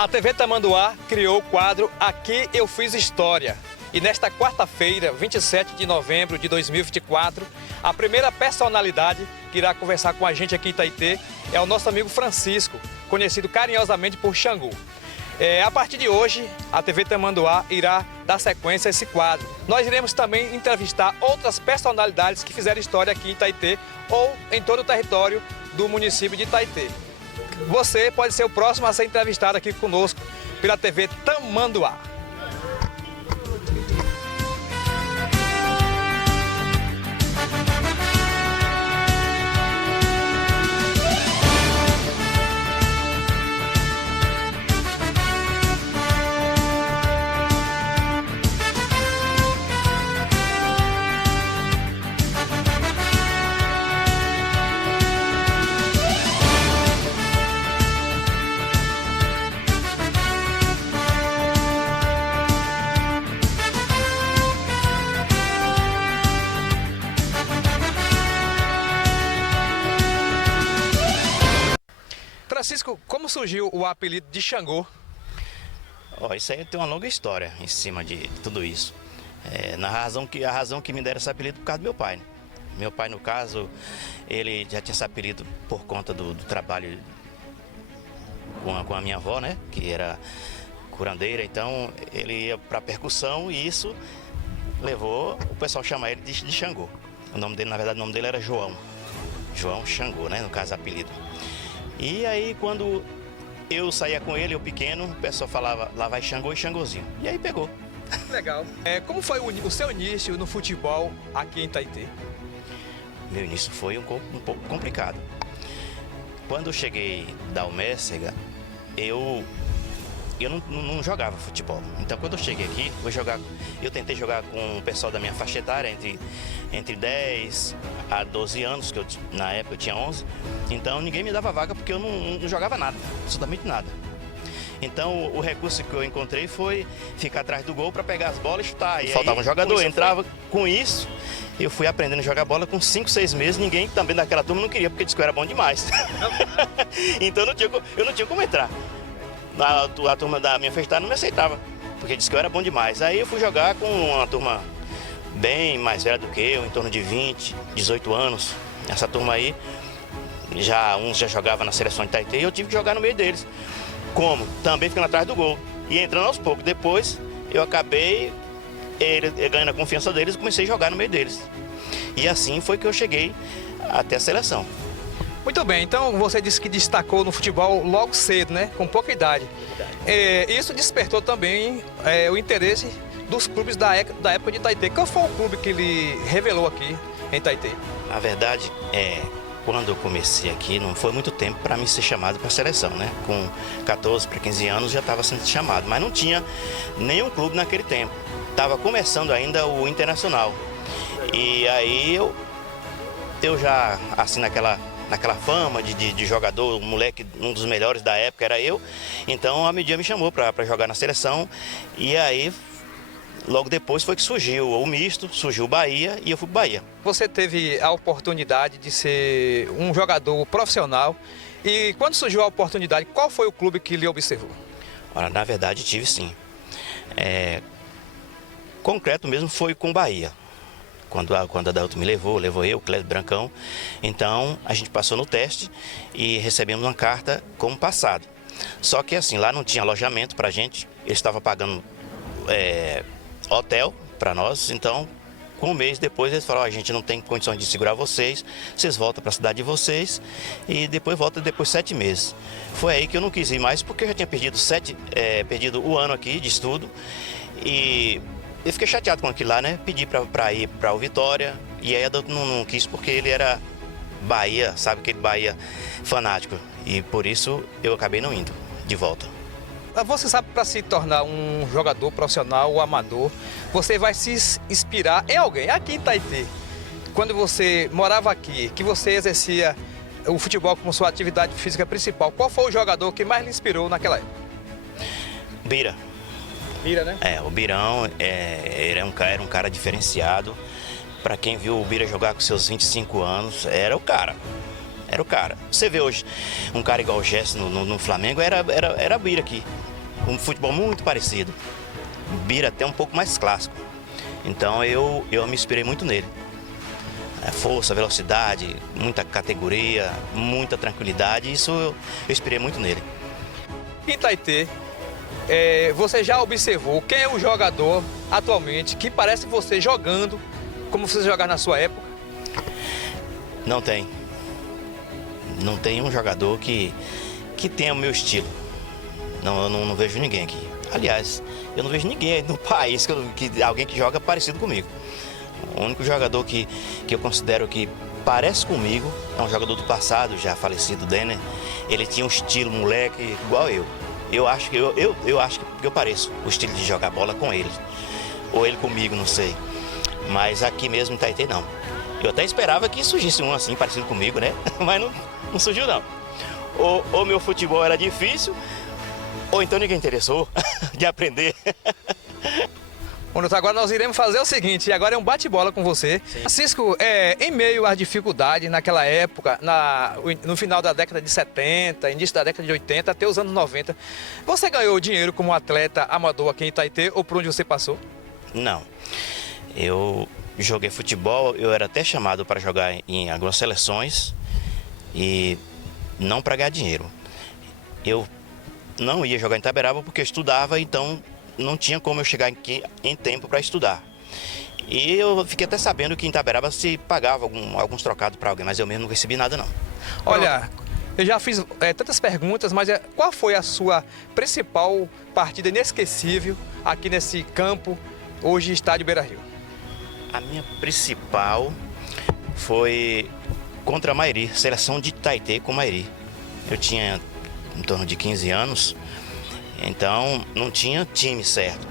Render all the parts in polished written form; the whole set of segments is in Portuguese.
A TV Tamanduá criou o quadro Aqui Eu Fiz História. E nesta quarta-feira, 27 de novembro de 2024, a primeira personalidade que irá conversar com a gente aqui em Itaitê é o nosso amigo Francisco, conhecido carinhosamente por Xangô. A partir de hoje, a TV Tamanduá irá dar sequência a esse quadro. Nós iremos também entrevistar outras personalidades que fizeram história aqui em Itaitê ou em todo o território do município de Itaitê. Você pode ser o próximo a ser entrevistado aqui conosco pela TV Tamanduá. Francisco, como surgiu o apelido de Xangô? Isso aí tem uma longa história em cima de tudo isso. A razão que me deram esse apelido por causa do meu pai, né? Meu pai, no caso, ele já tinha esse apelido por conta do trabalho com a minha avó, né? Que era curandeira, então ele ia para percussão e isso levou o pessoal a chamar ele de Xangô. O nome dele, na verdade, o nome dele era João. João Xangô, né? No caso, apelido. E aí, quando eu saía com ele, eu pequeno, o pessoal falava, lá vai Xangô e Xangôzinho. E aí pegou. Legal. Como foi o seu início no futebol aqui em Itaitê? Meu início foi um pouco complicado. Quando eu cheguei da Almérsega, eu não jogava futebol. Então, quando eu cheguei aqui, eu tentei jogar com o pessoal da minha faixa etária, entre 10 a 12 anos, que na época eu tinha 11. Então, ninguém me dava vaga porque eu não jogava nada, absolutamente nada. Então, o recurso que eu encontrei foi ficar atrás do gol para pegar as bolas e chutar. E faltava um jogador, entrava com isso. Eu fui aprendendo a jogar bola com 5, 6 meses. Ninguém também daquela turma não queria, porque disse que eu era bom demais. Então, eu não tinha como entrar. A turma da minha festada não me aceitava, porque disse que eu era bom demais. Aí eu fui jogar com uma turma bem mais velha do que eu, em torno de 20, 18 anos. Essa turma aí, uns já jogavam na seleção de Itaitê e eu tive que jogar no meio deles. Como? Também ficando atrás do gol e entrando aos poucos. Depois eu acabei ganhando a confiança deles e comecei a jogar no meio deles. E assim foi que eu cheguei até a seleção. Muito bem, então você disse que destacou no futebol logo cedo, né? Com pouca idade. Isso despertou também o interesse dos clubes da época de Itaitê. Qual foi o clube que ele revelou aqui em Itaitê? A verdade quando eu comecei aqui, não foi muito tempo para mim ser chamado para a seleção, né? Com 14 para 15 anos já estava sendo chamado, mas não tinha nenhum clube naquele tempo. Estava começando ainda o Internacional. E aí eu já, assim, naquela fama de jogador, o moleque, um dos melhores da época era eu. Então a mídia me chamou para jogar na seleção. E aí, logo depois foi que surgiu o misto, surgiu o Bahia e eu fui pro Bahia. Você teve a oportunidade de ser um jogador profissional. E quando surgiu a oportunidade, qual foi o clube que lhe observou? Olha, na verdade tive sim. Concreto mesmo foi com o Bahia. Quando a Adalto me levou eu, o Cléber Brancão. Então, a gente passou no teste e recebemos uma carta como passado. Só que assim, lá não tinha alojamento pra gente, eles estavam pagando hotel para nós. Então, um mês depois, eles falaram, a gente não tem condições de segurar vocês voltam para a cidade de vocês e depois volta depois 7 meses. Foi aí que eu não quis ir mais, porque eu já tinha perdido o ano aqui de estudo e eu fiquei chateado com aquilo lá, né? Pedi para ir para o Vitória e aí a Adalto não quis porque ele era Bahia, sabe, aquele Bahia fanático. E por isso eu acabei não indo de volta. Você sabe, para se tornar um jogador profissional ou amador, você vai se inspirar em alguém. Aqui em Itaitê, quando você morava aqui, que você exercia o futebol como sua atividade física principal, qual foi o jogador que mais lhe inspirou naquela época? Bira. Bira, né? O Birão era um cara diferenciado. Para quem viu o Bira jogar com seus 25 anos, era o cara. Era o cara. Você vê hoje um cara igual o Gerson no Flamengo, era Bira aqui. um futebol muito parecido. O Bira até um pouco mais clássico. Então eu me inspirei muito nele. Força, velocidade, muita categoria, muita tranquilidade, isso eu inspirei muito nele. Em Taitê, você já observou quem é o jogador atualmente que parece você jogando como você jogava na sua época? Não tem. Não tem um jogador que tenha o meu estilo. Não, eu não vejo ninguém aqui. Aliás, eu não vejo ninguém no país, alguém que joga parecido comigo. O único jogador que eu considero que parece comigo é um jogador do passado, já falecido, Denner. Ele tinha um estilo moleque igual eu. Eu acho que eu pareço o estilo de jogar bola com ele. Ou ele comigo, não sei. Mas aqui mesmo em Taitê, não. Eu até esperava que surgisse um assim, parecido comigo, né? Mas não surgiu, não. Ou meu futebol era difícil, ou então ninguém interessou de aprender. Bom, agora nós iremos fazer o seguinte, agora é um bate-bola com você. Sim. Francisco, em meio às dificuldades naquela época, no final da década de 70, início da década de 80, até os anos 90, você ganhou dinheiro como atleta amador aqui em Taitê ou por onde você passou? Não. Eu joguei futebol, eu era até chamado para jogar em algumas seleções e não para ganhar dinheiro. Eu não ia jogar em Itaberaba porque eu estudava, então não tinha como eu chegar aqui em tempo para estudar. E eu fiquei até sabendo que em Itaberaba se pagava alguns trocados para alguém, mas eu mesmo não recebi nada, não. Olha, eu já fiz tantas perguntas, mas qual foi a sua principal partida inesquecível aqui nesse campo, hoje estádio Beira-Rio? A minha principal foi contra a Mairi, seleção de Taitê com Mairi. Eu tinha em torno de 15 anos. Então, não tinha time certo.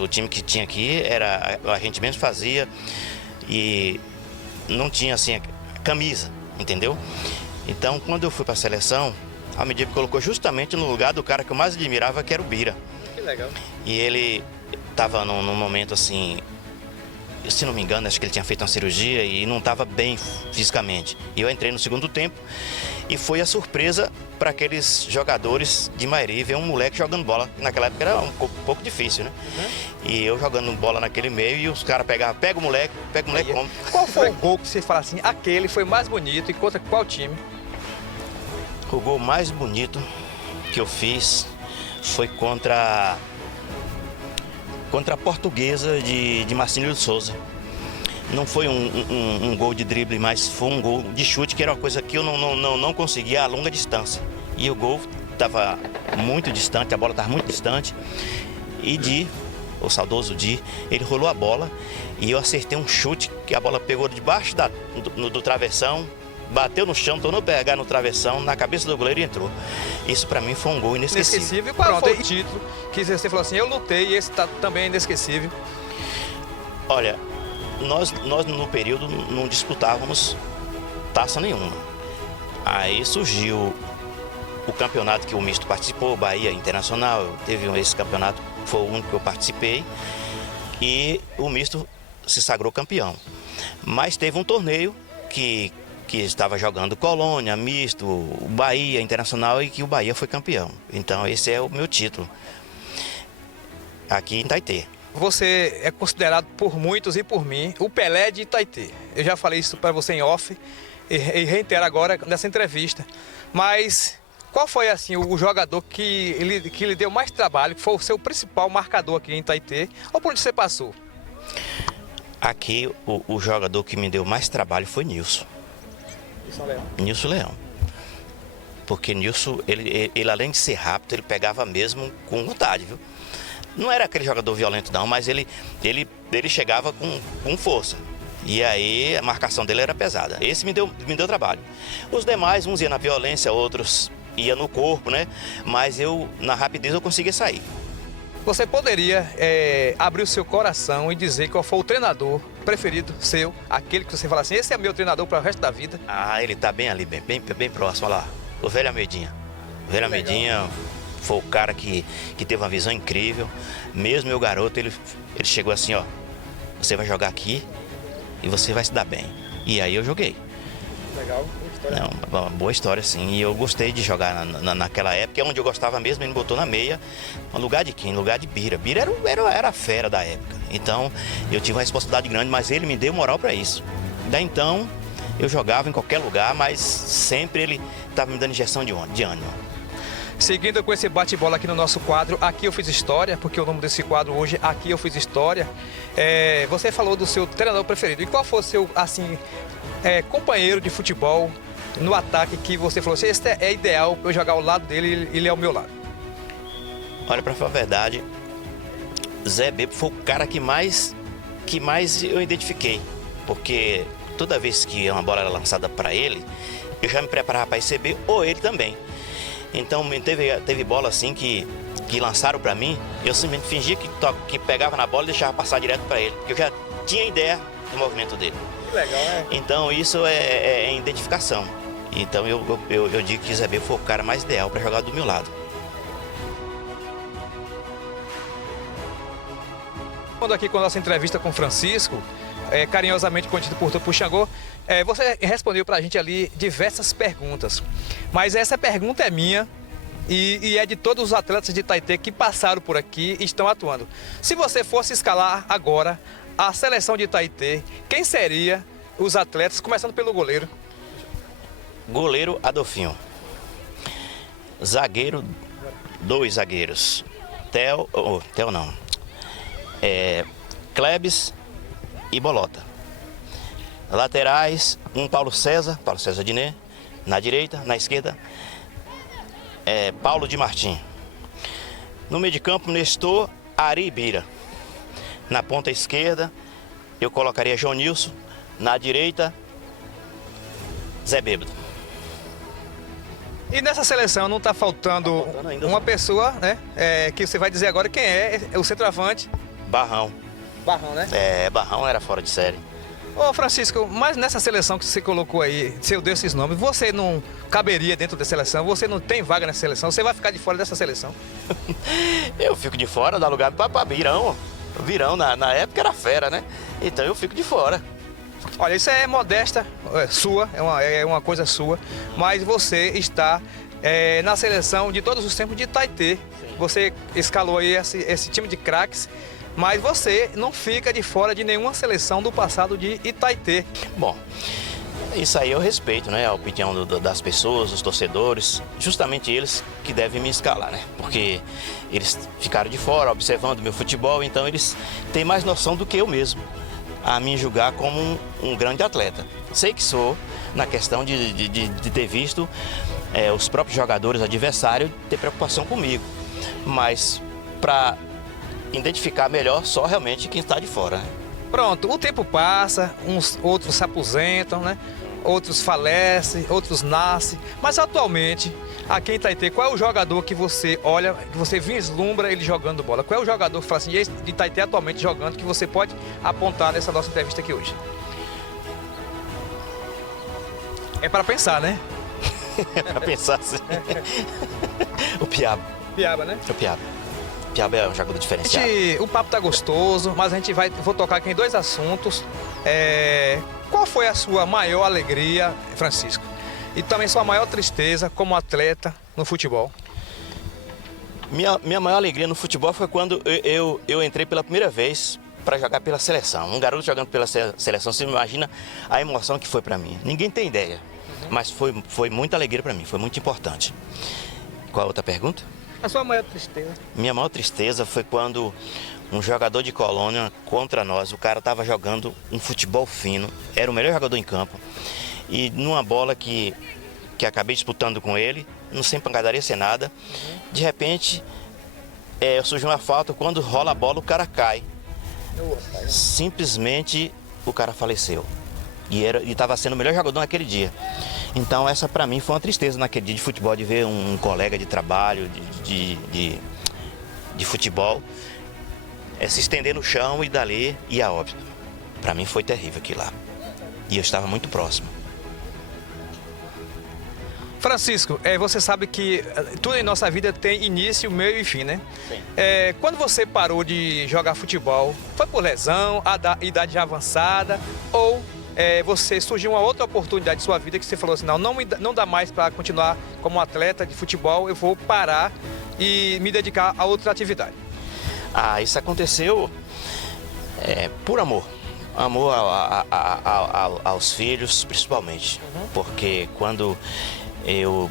O time que tinha aqui era a gente mesmo fazia e não tinha assim camisa, entendeu? Então, quando eu fui para a seleção, a medida colocou justamente no lugar do cara que eu mais admirava, que era o Bira. Que legal. E ele estava num momento assim, se não me engano, acho que ele tinha feito uma cirurgia e não estava bem fisicamente. E eu entrei no segundo tempo e foi a surpresa para aqueles jogadores de Mairi ver um moleque jogando bola. Naquela época era um pouco difícil, né? Uhum. E eu jogando bola naquele meio e os caras pegavam, pega o moleque como. Qual foi o gol que você fala assim, aquele foi mais bonito e contra qual time? O gol mais bonito que eu fiz foi contra a Portuguesa de Marcílio de Souza. Não foi um gol de drible, mas foi um gol de chute, que era uma coisa que eu não conseguia a longa distância. E o gol estava muito distante, a bola estava muito distante. E o saudoso Di, ele rolou a bola e eu acertei um chute que a bola pegou debaixo do travessão, bateu no chão, tornou pegar no travessão, na cabeça do goleiro e entrou. Isso pra mim foi um gol inesquecível. Inesquecível. Qual foi o título que você falou assim, eu lutei e esse também é inesquecível? Olha, nós no período não disputávamos taça nenhuma. Aí surgiu o campeonato que o misto participou, Bahia Internacional, teve esse campeonato, foi o único que eu participei, e o misto se sagrou campeão. Mas teve um torneio que estava jogando Colônia, misto, Bahia Internacional, e que o Bahia foi campeão. Então esse é o meu título aqui em Taitê. Você é considerado por muitos e por mim o Pelé de Taitê. Eu já falei isso para você em off e reitero agora nessa entrevista. Mas qual foi assim o jogador que lhe deu mais trabalho, que foi o seu principal marcador aqui em Taitê, ou por onde você passou? Aqui o jogador que me deu mais trabalho foi Nilson. Nilson Leão. Porque Nilson, ele além de ser rápido, ele pegava mesmo com vontade, viu? Não era aquele jogador violento não, mas ele chegava com força. E aí a marcação dele era pesada. Esse me deu trabalho. Os demais, uns iam na violência, outros iam no corpo, né? Mas na rapidez eu conseguia sair. Você poderia abrir o seu coração e dizer qual foi o treinador preferido seu, aquele que você fala assim, esse é meu treinador para o resto da vida? Ah, ele tá bem ali, bem próximo, olha lá, o velho Almeidinha. O velho Almeidinha foi o cara que teve uma visão incrível. Mesmo meu garoto, ele chegou assim, ó, você vai jogar aqui e você vai se dar bem. E aí eu joguei. Legal, boa história. Não, uma boa história, sim. E eu gostei de jogar naquela época, onde eu gostava mesmo, ele me botou na meia. No lugar de quem? No lugar de Bira. Bira era a fera da época. Então, eu tive uma responsabilidade grande, mas ele me deu moral para isso. Daí então, eu jogava em qualquer lugar, mas sempre ele estava me dando injeção de ânimo. Seguindo com esse bate-bola aqui no nosso quadro, Aqui Eu Fiz História, porque o nome desse quadro hoje, Aqui Eu Fiz História, você falou do seu treinador preferido. E qual foi o seu, assim, companheiro de futebol no ataque que você falou assim, esse é ideal para eu jogar ao lado dele e ele é ao meu lado? Olha, para falar a verdade, Zé Bebo foi o cara que mais eu identifiquei. Porque toda vez que uma bola era lançada para ele, eu já me preparava para receber, ou ele também. Então teve bola assim que lançaram para mim, eu simplesmente fingia que pegava na bola e deixava passar direto para ele, porque eu já tinha ideia do movimento dele. Que legal, né? Então isso é identificação. Então eu digo que Zé Bebo foi o cara mais ideal para jogar do meu lado. Quando aqui com a nossa entrevista com o Francisco, carinhosamente conhecido por Xangô, você respondeu para a gente ali diversas perguntas. Mas essa pergunta é minha e é de todos os atletas de Taitê que passaram por aqui e estão atuando. Se você fosse escalar agora a seleção de Taitê, quem seria os atletas, começando pelo goleiro? Goleiro Adolfinho. Zagueiro, 2 zagueiros. Theo não. Klebs e Bolota. Laterais, Paulo César Diné, na direita, na esquerda, Paulo de Martim. No meio de campo, Nestor, Ari e Bira. Na ponta esquerda, eu colocaria João Nilson, na direita, Zé Bêbado. E nessa seleção não está faltando uma pessoa, né? Que você vai dizer agora quem é o centroavante. Barrão. Barrão, né? Barrão era fora de série. Ô Francisco, mas nessa seleção que você colocou aí, você deu esses nomes, você não caberia dentro da seleção? Você não tem vaga nessa seleção? Você vai ficar de fora dessa seleção? Eu fico de fora, dá lugar para Virão. Virão na época era fera, né? Então eu fico de fora. Olha, isso é modesta sua, é uma coisa sua, mas você está na seleção de todos os tempos de Taitê. Sim. Você escalou aí esse time de craques. Mas você não fica de fora de nenhuma seleção do passado de Itaitê. Bom, isso aí eu respeito, né? A opinião das pessoas, dos torcedores, justamente eles que devem me escalar, né? Porque eles ficaram de fora observando meu futebol, então eles têm mais noção do que eu mesmo a me julgar como um grande atleta. Sei que sou, na questão de ter visto os próprios jogadores adversários ter preocupação comigo, mas para identificar melhor só realmente quem está de fora. Pronto, o tempo passa, outros se aposentam, né? Outros falecem, outros nascem. Mas atualmente, aqui em Itaitê, qual é o jogador que você olha, que você vislumbra ele jogando bola? Qual é o jogador que fala assim, esse de Itaitê atualmente jogando, que você pode apontar nessa nossa entrevista aqui hoje? É para pensar, né? É para pensar, sim. O Piaba. Piaba, né? O Piaba. Piaba é um jogador diferenciado. O papo tá gostoso, mas a gente vou tocar aqui em 2 assuntos. Qual foi a sua maior alegria, Francisco? E também sua maior tristeza como atleta no futebol? Minha maior alegria no futebol foi quando eu entrei pela primeira vez para jogar pela seleção. Um garoto jogando pela seleção, você imagina a emoção que foi para mim. Ninguém tem ideia, mas foi muita alegria para mim, foi muito importante. Qual a outra pergunta? A sua maior tristeza? Minha maior tristeza foi quando um jogador de Colônia contra nós, o cara estava jogando um futebol fino, era o melhor jogador em campo, e numa bola que acabei disputando com ele, não sem pancadaria, sem nada, de repente surgiu uma falta, quando rola a bola o cara cai. Simplesmente o cara faleceu. E estava sendo o melhor jogador naquele dia. Então essa para mim foi uma tristeza naquele dia de futebol, de ver um colega de trabalho, de futebol, se estender no chão e dali ir a óbito. Para mim foi terrível aquilo lá. E eu estava muito próximo. Francisco, você sabe que tudo em nossa vida tem início, meio e fim, né? Sim. Quando você parou de jogar futebol, foi por lesão, idade já avançada ou você surgiu uma outra oportunidade de sua vida que você falou assim, não dá mais para continuar como atleta de futebol, eu vou parar e me dedicar a outra atividade. Isso aconteceu por amor. Amor aos filhos, principalmente. Porque quando eu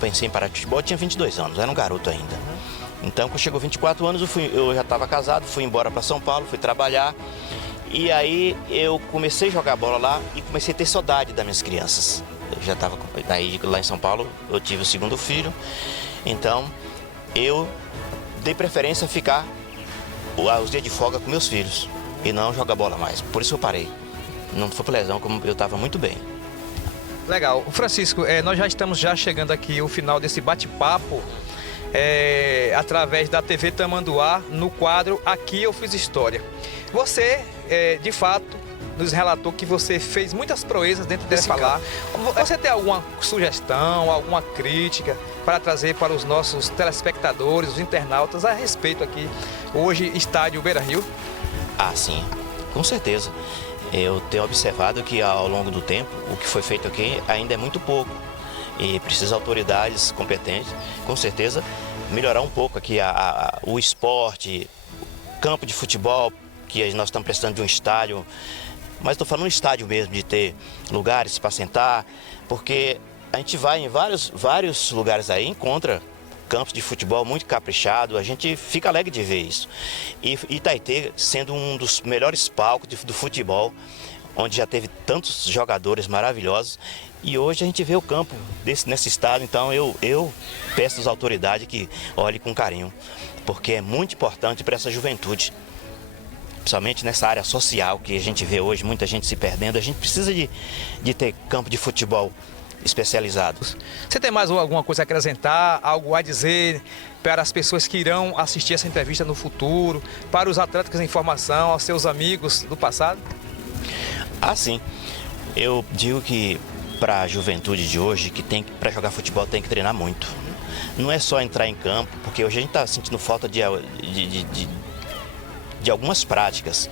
pensei em parar de futebol, eu tinha 22 anos, era um garoto ainda. Então, quando chegou 24 anos, eu já estava casado, fui embora para São Paulo, fui trabalhar. E aí eu comecei a jogar bola lá e comecei a ter saudade das minhas crianças. Eu já estava lá em São Paulo, eu tive o segundo filho. Então, eu dei preferência a ficar os dias de folga com meus filhos e não jogar bola mais. Por isso eu parei. Não foi por lesão, como eu estava muito bem. Legal. Francisco, nós já estamos chegando aqui ao final desse bate-papo através da TV Tamanduá, no quadro Aqui Eu Fiz História. Você, de fato, nos relatou que você fez muitas proezas dentro desse campo. Você tem alguma sugestão, alguma crítica para trazer para os nossos telespectadores, os internautas, a respeito aqui, hoje, estádio Beira-Rio? Sim, com certeza. Eu tenho observado que ao longo do tempo, o que foi feito aqui ainda é muito pouco. E precisa autoridades competentes, com certeza, melhorar um pouco aqui o esporte, campo de futebol, que nós estamos precisando de um estádio. Mas estou falando um estádio mesmo, de ter lugares para sentar, porque a gente vai em vários lugares aí, encontra campos de futebol muito caprichado, a gente fica alegre de ver isso. E Itaitê sendo um dos melhores palcos do futebol, onde já teve tantos jogadores maravilhosos, e hoje a gente vê o campo nesse estado. Então eu peço às autoridades que olhem com carinho, porque é muito importante para essa juventude. Principalmente nessa área social que a gente vê hoje, muita gente se perdendo. A gente precisa de ter campo de futebol especializados. Você tem mais alguma coisa a acrescentar, algo a dizer para as pessoas que irão assistir essa entrevista no futuro, para os atletas em formação, aos seus amigos do passado? Sim. Eu digo que para a juventude de hoje, que para jogar futebol tem que treinar muito. Não é só entrar em campo, porque hoje a gente está sentindo falta de algumas práticas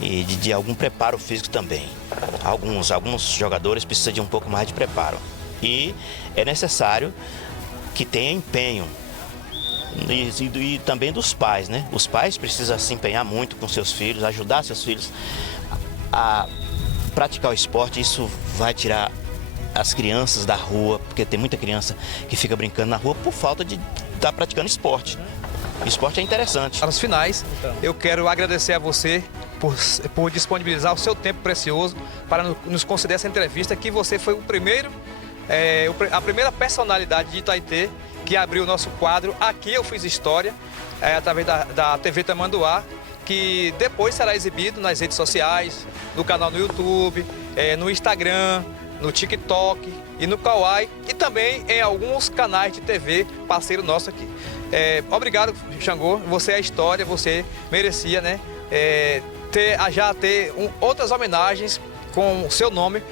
e de algum preparo físico também. Alguns jogadores precisam de um pouco mais de preparo. E é necessário que tenha empenho. E também dos pais, né? Os pais precisam se empenhar muito com seus filhos, ajudar seus filhos a praticar o esporte. Isso vai tirar as crianças da rua, porque tem muita criança que fica brincando na rua por falta de estar praticando esporte. Esporte é interessante. Para os finais, eu quero agradecer a você por disponibilizar o seu tempo precioso para nos conceder essa entrevista, que você foi a primeira personalidade de Itaitê que abriu o nosso quadro Aqui Eu Fiz História, através da TV Tamanduá, que depois será exibido nas redes sociais, no canal no YouTube, no Instagram, no TikTok e no Kawaii, e também em alguns canais de TV parceiro nosso aqui. Obrigado, Xangô, você é a história, você merecia, né, ter outras homenagens com o seu nome,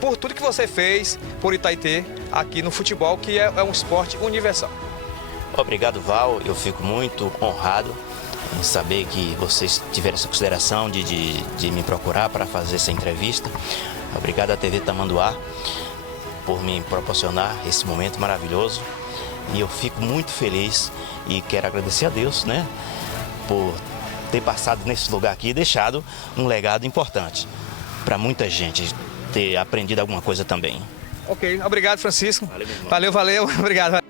por tudo que você fez por Itaitê aqui no futebol, que é um esporte universal. Obrigado, Val, eu fico muito honrado em saber que vocês tiveram essa consideração de me procurar para fazer essa entrevista. Obrigado à TV Tamanduá por me proporcionar esse momento maravilhoso. E eu fico muito feliz e quero agradecer a Deus, né, por ter passado nesse lugar aqui e deixado um legado importante para muita gente ter aprendido alguma coisa também. Ok, obrigado, Francisco. Valeu, meu irmão. Valeu, obrigado.